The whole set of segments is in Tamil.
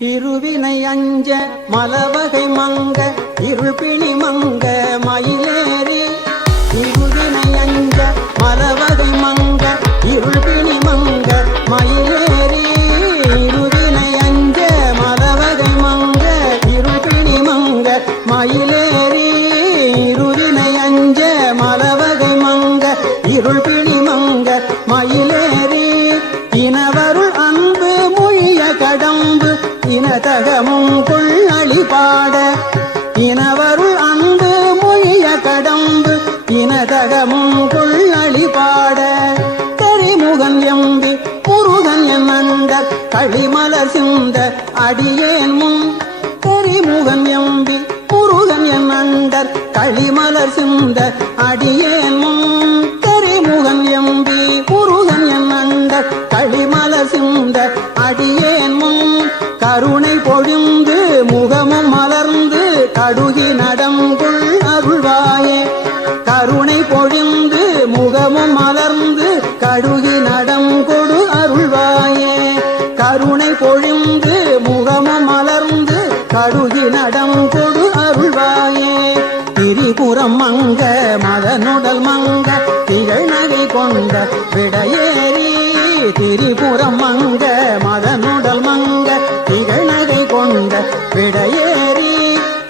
இருவினை அஞ்ச மலவகை மங்க இருள்பிணி மங்க மயிலேறி. இருவினை அஞ்ச மலவகை மங்க இருள்பிணி மங்க மயிலேறி. இருவினை அஞ்ச மலவகை மங்க இருள்பிணி மங்க மயிலேறி. இருவினை அஞ்ச மலவகை மங்க இருள்பிணி மங்க மயில் உலகமும் கொள்ளளி பாட இனவருள் அன்பு மொழிய கடம்பு. இனதகமும் கொள்ளளி பாட கரிமுகன் எம்பி முருகன் என் அண்டர் களிமலர் சிந்த அடியேன் முன். கரிமுகன் எம்பி முருகன் என் அண்டர் களிமலர் சிந்த அடியேன் முன். கரிமுகன் எம்பி முருகன் என் அண்டர் களிமலர் சிந்த அடியேன் முன். முகமும் மலர்ந்து கடுகி நடங்குள் அருள்வாயே. கருணை பொழிந்து முகமும் மலர்ந்து கடுகி நடங்கொடு அருள்வாயே. கருணை பொழிந்து முகமும் மலர்ந்து கடுகி நடங்கொடு அருள்வாயே. திரிபுரம் மங்க மதனுடல் மங்க திகழ் நகை கொண்ட விடையேறி. திரிபுரம் மங்க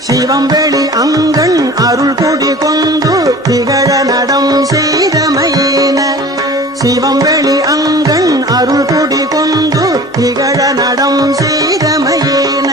சிவம்பெளி அங்கன் அருள் குடி கொண்டு திகழ நடம் செய்தமையின சிவம்பெளி அங்கன் அருள் குடி கொண்டு திகழ நடம் செய்தமையின